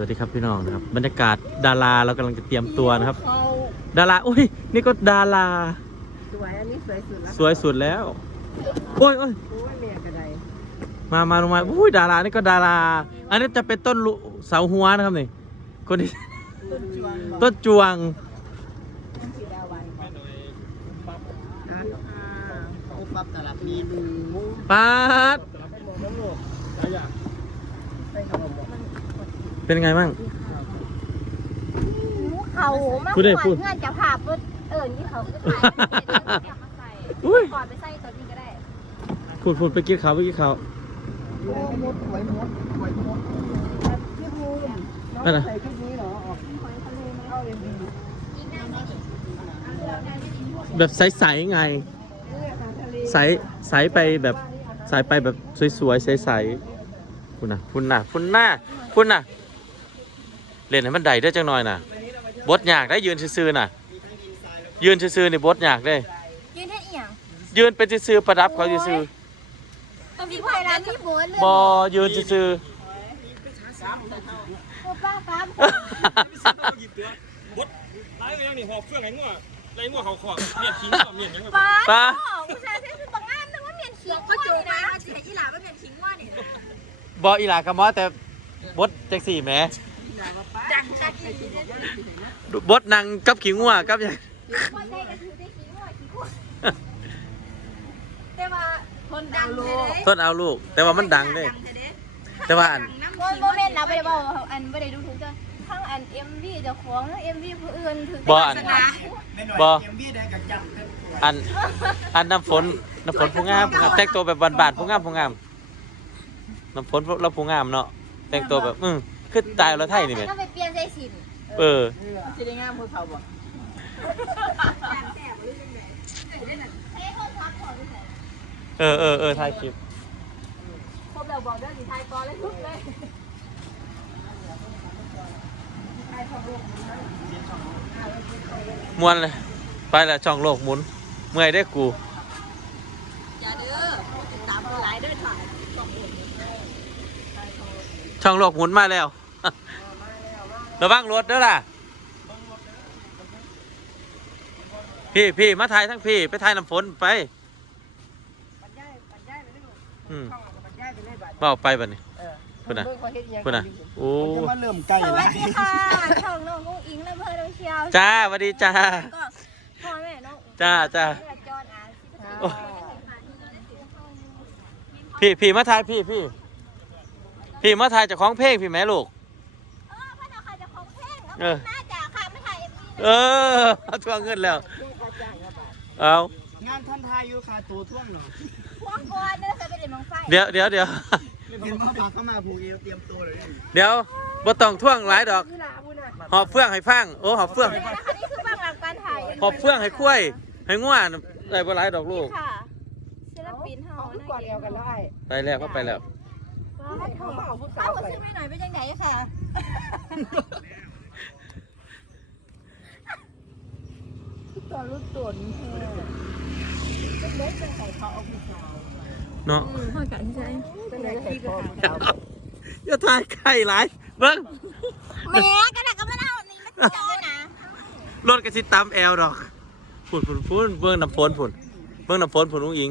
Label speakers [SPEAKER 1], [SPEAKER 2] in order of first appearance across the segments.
[SPEAKER 1] วัสดีครับพี่น้องนะครับ บรรยากาศดาราเรากำลังจะเตรียมตัวนะครับ ดาราอุ้ยนี่ก็ดารา
[SPEAKER 2] สวยอันนี้สวยสุดแล้ว
[SPEAKER 1] สวยสุดแล้วโอ้ยโอ้ย
[SPEAKER 2] โอ้ยแม่กระได
[SPEAKER 1] มามาลงมาอุ้ยดารานี่ก็ดารา อันนี้จะเป็นต้นลุเสาหัวนะครับนี่คนนี้
[SPEAKER 2] ต้นจวน
[SPEAKER 1] ต้นจวง
[SPEAKER 2] สีดาวันนะอ่าโอ้ปั๊บตลับมีดูมุ้ง
[SPEAKER 1] ปาด
[SPEAKER 2] ไปขนมบอก
[SPEAKER 1] เป็นไงบ้าง
[SPEAKER 3] เขามา
[SPEAKER 1] พูดได้พูด
[SPEAKER 3] เงื่อนจะภาพว่าเออนี่เขาก็ถ่ายเก็บมาใส่
[SPEAKER 1] อุ้ย
[SPEAKER 3] ก่อนไปใส่ตัวนี้ก็ได้
[SPEAKER 1] พูดพูดไปกินข้าวไปกินข้าว
[SPEAKER 2] โอ้มดสวยมดสวยมดพี่ภูมิน้อง
[SPEAKER 1] ไปไหน
[SPEAKER 2] ใส่ชุดนี้เหรอออกเข้าเอ็มวี
[SPEAKER 1] แบบใสๆไง
[SPEAKER 2] เนี่ยค่ะทะเล
[SPEAKER 1] ใสใสไปแบบใสไปแบบสวยๆใสๆคุณน่ะคุณน่ะคุณน่ะคุณน่ะ เล่นให้มันได้ได้อจังหน่อยน่ะบดอยากได้ยืนซื่อๆน่ะ ยืนซื่อๆนี่บดอยากได้
[SPEAKER 3] ยืนให้เอียง
[SPEAKER 1] ยืนเป็นซื่อๆประดับเขาซื่อ
[SPEAKER 3] ต้องมีไผ่ร้านที่บัวเลย
[SPEAKER 1] ๆบอยืนซื่อ
[SPEAKER 3] โอ้ป้าป้า
[SPEAKER 1] ๆ
[SPEAKER 4] บดตายไปยังนี่หอบเฟื่องไอ้งัวไรงัวเขาขอบเมียนทิ้งกับเมียนยังกับ
[SPEAKER 3] ป้า
[SPEAKER 1] ป้า
[SPEAKER 3] ผู้ชายเส้นคือบังงามนึกว่าเมียนขิงว่านี่นะสิอีหลาว่าเมียนขิงว่านี่
[SPEAKER 1] บออีหลากระมอแต่บดแจ็คสี่แหม
[SPEAKER 3] ดังชัดอี
[SPEAKER 1] บดนางกับขิงงัวกับอย่าง
[SPEAKER 3] พ่อใจกระถือได้ขิงว่าขิงว่าแต่ว่าคนดังเลย
[SPEAKER 1] ต้นเอาลูก แต่ว่ามันดังเด้แต่ว่าอัน
[SPEAKER 3] โมเมนต์เราไปบอกอันไม่ได้ดูถูกจ้ะทั้งอันเอ็มวีเจ้าของเอ็มวีผู้อื่นถือ
[SPEAKER 1] บ่อันบอ
[SPEAKER 2] เอ็มวีได้กับจังเพิ่น
[SPEAKER 1] อันอันน้ำฝนน้ำฝนผู้งามผู้งามแต่งตัวแบบบานๆผู้งามผู้งามน้ำฝนเราผู้งามเนาะแต่งตัวแบบอืม คือตายเราไทยนี่แหม
[SPEAKER 3] ก็ไปเปลี่ยนใจสิน
[SPEAKER 1] เออ
[SPEAKER 2] สิได้งามพวกเขาบ่
[SPEAKER 1] เออเออเออถ่ายคลิป
[SPEAKER 3] ครบแล้วบอกเรื่องสีไทยก่อนเลยทุกเลย
[SPEAKER 1] มวนเลยไปละช่องโลกหมุน เมื่อยได้อกู
[SPEAKER 3] อย่าเด้อติดตามหลายเด้อถ่าย
[SPEAKER 1] ช่องโลกหมุนมาแล้ว ระวังรถเด้อล่ะ พี่พี่มาถ่ายทั้งพี่ ไปถ่ายน้ำฝนไป
[SPEAKER 2] บรรยายบรรยายไปเลยลูก
[SPEAKER 1] อืม
[SPEAKER 2] เข้ากับบรรยายไปเลยบัด
[SPEAKER 1] เบาไปบัดนี้
[SPEAKER 2] เออ
[SPEAKER 1] คุณน่ะ
[SPEAKER 2] เบิ่งเขาเฮ็ดอิหยัง
[SPEAKER 1] คุณน่ะ โอ้
[SPEAKER 2] จะมาเริ่มใกล้
[SPEAKER 3] ส
[SPEAKER 2] แล้ว
[SPEAKER 3] วัสดีค่ะช่องน้องกุ้งอิงและเพื่อนน้องเชียว
[SPEAKER 1] จ้าสวัสดีจ้า
[SPEAKER 3] ก็พ่อแม่น้อง
[SPEAKER 1] จ้าจ้า
[SPEAKER 3] เพื่อนจอนอาร์ซิ
[SPEAKER 1] โอ้พี่พี่มาถ่ายพี่พี่พี่มาถ่ายเจากของเพลงพี่แม่ลูก
[SPEAKER 3] เพลง
[SPEAKER 1] เอ
[SPEAKER 3] เอา
[SPEAKER 1] อ
[SPEAKER 3] หน้าจ่าค่ะไม่ถ่ายเอ็มวี
[SPEAKER 1] เออเอาทวงเงินแล้ว เอา
[SPEAKER 2] งานท่านทายอยู่ค่ะตัวท่วงหน่อย
[SPEAKER 3] พวงก่อนเด้อเคยไปเล่นมังไฟ
[SPEAKER 1] เดี๋ยวเดี๋ยวเดี๋ยว
[SPEAKER 2] เห็นมาพาเข้ามาผูกเอวเตรียมตัวเลย
[SPEAKER 1] เดี๋ยวบ่ต้องท่วงหลายดอก
[SPEAKER 2] คือลาบุญน่ะ
[SPEAKER 1] หอบเฟื่องให้ฟัง โอ้หอบเฟื่อง
[SPEAKER 3] นี่นะคะนี่คือเบื้องหลังการถ่าย
[SPEAKER 1] หอบเฟื่องให้คุ้ยให้ง่วนได้บ่หลายดอกลูก
[SPEAKER 3] ค่ะศิลปินเฮา
[SPEAKER 2] เอาก่อนเอวกันแล้วไอ้
[SPEAKER 1] ไปแล้วก็ไปแล้ว
[SPEAKER 2] เขาเอาผู้สา
[SPEAKER 3] เอา
[SPEAKER 2] ว
[SPEAKER 3] ก็
[SPEAKER 2] ใส่
[SPEAKER 3] ซื้อไปหน่อยเป็นยังไงค่ะ
[SPEAKER 2] ตัวรุ่นตัวนี้แท้เล็กเป็นใส่เขาเอาผู้สาว
[SPEAKER 1] เนาะ
[SPEAKER 3] พ่อกันใช่
[SPEAKER 2] เป็นไงใส่เขาผู้สาว
[SPEAKER 1] อย่าถ่ายไข่หลายเบิ่ง
[SPEAKER 3] แม่กระดาษก็ไม่เอานี่มันจอนะ
[SPEAKER 1] รถก็สิตามแอลดอกพุ่นพุ่นพุ่นเบิ่งน้ำฝนพุ่นเบิ่งน้ำฝนพุ่นอุ้งอิง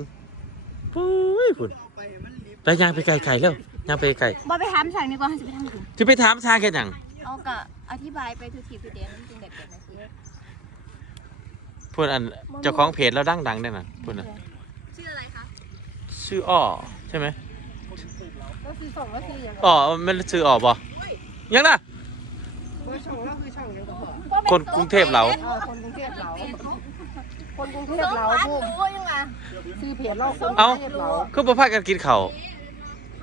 [SPEAKER 1] ปุ้ยพุ่น
[SPEAKER 2] เอาไปมันลิฟต์
[SPEAKER 1] ไปย่างไปไกลๆแล้วย่างไปไกล
[SPEAKER 3] บอไปถามสั่งดีกว่าจะไปทำถึง
[SPEAKER 1] สิไปถามทางแค่หยัง
[SPEAKER 3] เอากะอธิบายไปทุกทีทุกเดียวนั่นจริงเด็กเป็นนาที
[SPEAKER 1] พุ่นอันเจ้าของเพจเราดังๆได้น่ะพุ่นน่ะ
[SPEAKER 3] ชื่ออะไรคะ
[SPEAKER 1] ชื่ออ้อใช่ไหม
[SPEAKER 2] ก็คือส่งก็คืออย่าง
[SPEAKER 1] อ๋อมันชื่ออ้อบ่ยังน่ะ
[SPEAKER 2] ก็ช่องก็คือช่องอย่างพอ
[SPEAKER 1] คนกรุงเทพเรา
[SPEAKER 2] เออคนกรุงเทพเราคนกรุงเทพ
[SPEAKER 3] น้อง
[SPEAKER 2] เรา
[SPEAKER 3] หวาน
[SPEAKER 2] พุ่ม
[SPEAKER 3] รู้ยังไง
[SPEAKER 2] ซื้อเพจเราคน
[SPEAKER 1] เอ้า
[SPEAKER 2] กรุงเทพเรา
[SPEAKER 1] คือบ่พากันกินข้าว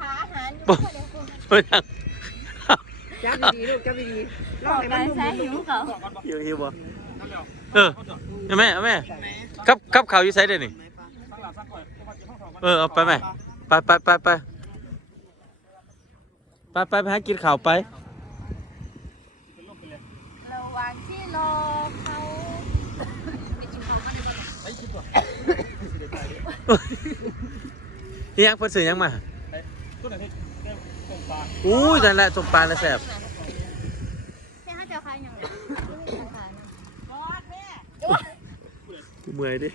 [SPEAKER 3] หาอาหาร
[SPEAKER 1] บ่บ่ยัง
[SPEAKER 2] จับดีๆลูกจับดีๆ
[SPEAKER 3] ต่อการใช้หิวเขา
[SPEAKER 1] หิวหิวบ่ เออเอาแม่เอาแม่กับกับข้าวอยู่ไสเด้อนี่
[SPEAKER 4] ทั้งหลังทั้งก่อยเพราะว่าจะห้องสอง
[SPEAKER 1] เออเอาไปไหมไปไปไปไปไปไปไปหากินข้าวไป
[SPEAKER 3] ระหว่างที่รอเขาไปกินข้าวกันในวัน
[SPEAKER 4] ไอ้คิดว่า
[SPEAKER 1] อีหยังเพิ่นซื้อหยังมา
[SPEAKER 4] ตัวไหนที่เรียกตรงปลา
[SPEAKER 1] อู้นั่นแหละสมปลาและแซ่บ เมื่อยดิ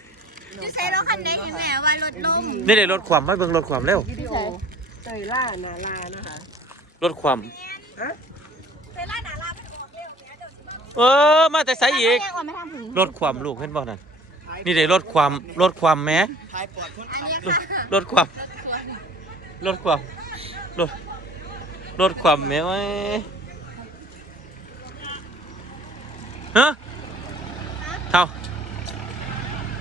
[SPEAKER 3] จะใช้รถคันใดเห็นไหมว่ารถล่ม
[SPEAKER 1] นี่เดี๋ยวลดความไม่เบิ่งลดความเร็ว
[SPEAKER 2] วิดีโอเตยล่านาลานะคะ
[SPEAKER 1] ลดความ
[SPEAKER 2] ฮะ
[SPEAKER 3] เซล่าหนาลาไปบอกเร็วเนี่ยเดี๋ยวสิมา
[SPEAKER 1] เออมาแต่ใสอีก
[SPEAKER 3] แม่งว่าไม่ทำถึง
[SPEAKER 1] ลดความลูกเห็นบ่นั่นนี่เดี๋ยวลดความลดความแม้
[SPEAKER 3] อันนี้ค่ะ
[SPEAKER 1] ลดความลดความลดลดความแม้ไว้ฮะเท่า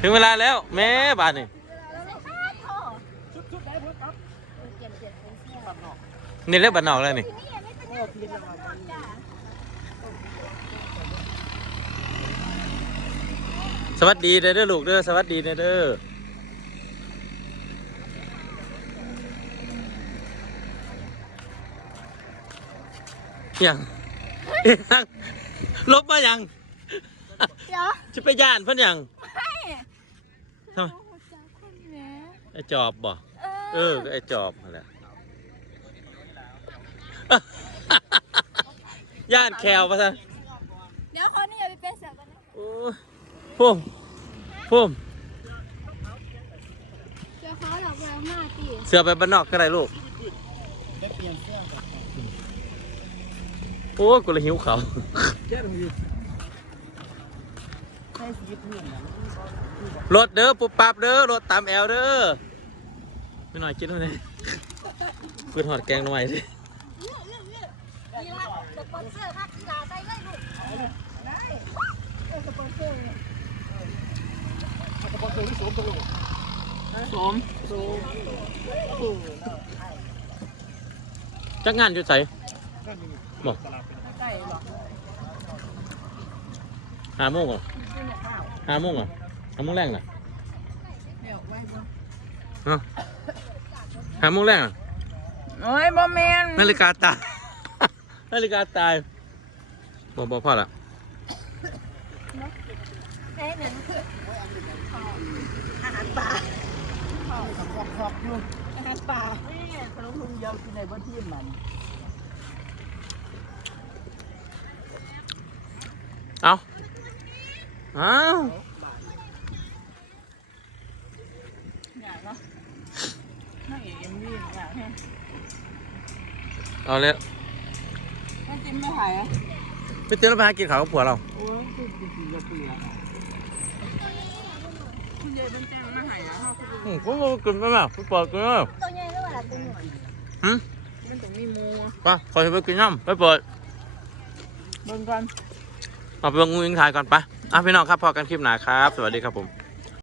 [SPEAKER 1] ถึงเวลาแล้ว แม่บาทนี่
[SPEAKER 4] ชุดชุดได้เพิ่มครับ
[SPEAKER 1] นี่เรียกบันนอกแล้วนี่
[SPEAKER 2] โอ้พี่น้องมัน
[SPEAKER 1] สวัสดีเด้อเด้อลูกเด้อสวัสดีเด้อเด้อยังยังลบมายัง
[SPEAKER 3] เดี๋ยว
[SPEAKER 1] จะไปย่านเพิ่นยัง
[SPEAKER 3] ให้
[SPEAKER 1] ทำไม
[SPEAKER 3] หัวใจคนแหม่
[SPEAKER 1] ไอ้จอบบ่
[SPEAKER 3] เอ
[SPEAKER 1] เอ
[SPEAKER 3] อ
[SPEAKER 1] อก็ไอ้จอบนั่นแหละย่านแควปะซะ
[SPEAKER 3] เดี๋ยวเขานี่อย่าไปเป็นเสือกันนะ
[SPEAKER 1] โอ้ยพุ่มพุ่ม
[SPEAKER 3] เดี๋ยวเขาหลอกเรามากดิ
[SPEAKER 1] เสือไปบ้านนอกก็ได้ลูก
[SPEAKER 2] ได้เปลี่ยนเสื้อกับ
[SPEAKER 1] โอ้ยกูเลยหิวเขาว
[SPEAKER 2] แก้ต รงนี้ให้ชีวิตเพื่อนนะ
[SPEAKER 1] รถเด้อปุ๊บปั๊บเด้อรถตามแอลเด้อไม่หน่อยกินเท่านี้กูถอดแกงหน่อยสิ
[SPEAKER 3] นี่ละสปอนเซอร์ภาคกีฬาได้เลยลูกได้เออสปอนเซอร์
[SPEAKER 2] กระเป๋าตัวที่สวมตัวลูก
[SPEAKER 1] สม
[SPEAKER 2] สวมเออเนาะ
[SPEAKER 1] จักงานอยู่ใส่
[SPEAKER 4] ก็มี
[SPEAKER 1] บอก
[SPEAKER 4] ตลาดเป็น
[SPEAKER 2] ใกล้หรอก
[SPEAKER 1] ห้าโมงเหรอ
[SPEAKER 2] ซื้อเนี่ยข้าว
[SPEAKER 1] ห้าโมงเหรอ ห้าโมงแรงน่ะ
[SPEAKER 2] เดี๋ยวไว้บ่
[SPEAKER 1] ฮะห้าโมงแรงน่ะ
[SPEAKER 2] โอ้ยบ่แม่น
[SPEAKER 1] นาฬิกาตาย นาฬิกาตายบอกบอกพ่อละ
[SPEAKER 3] ได้เหมือนคือ
[SPEAKER 2] อาหารป่าข้าวกับขอบๆอยู่อาหารป่านี่ขนมทุงเดียวกินได้เบ่ทีมมัน
[SPEAKER 1] เอาเอา
[SPEAKER 2] อยากเนาะนั่งเอกเอ็มวีอยากให้
[SPEAKER 1] เอาเลย
[SPEAKER 2] ไม่จิ้มไม่หายอะ
[SPEAKER 1] ไปเตือนเราไปหากินข้าวกับผัวเรา
[SPEAKER 2] โอ้ยคือจริงๆจะเปลือกคุณยายเป็นแจ้งไม่หายอะข้าวคุณ
[SPEAKER 1] อืมกูก็กินไปแล้วกูเปิดกินแล้ว
[SPEAKER 3] ตัวใหญ่หรือว่าตัวหน่อย
[SPEAKER 1] หืม
[SPEAKER 2] มันต้องมีมูอะ
[SPEAKER 1] ไปขอให้ไปกินน้ำไปเปิด
[SPEAKER 2] เบิ่งก่อน
[SPEAKER 1] เอาไปเบิ่งงูยิงถ่ายก่อนไปอะพี่น้องครับพอกันคลิปหนาครับ สวัสดีครับผม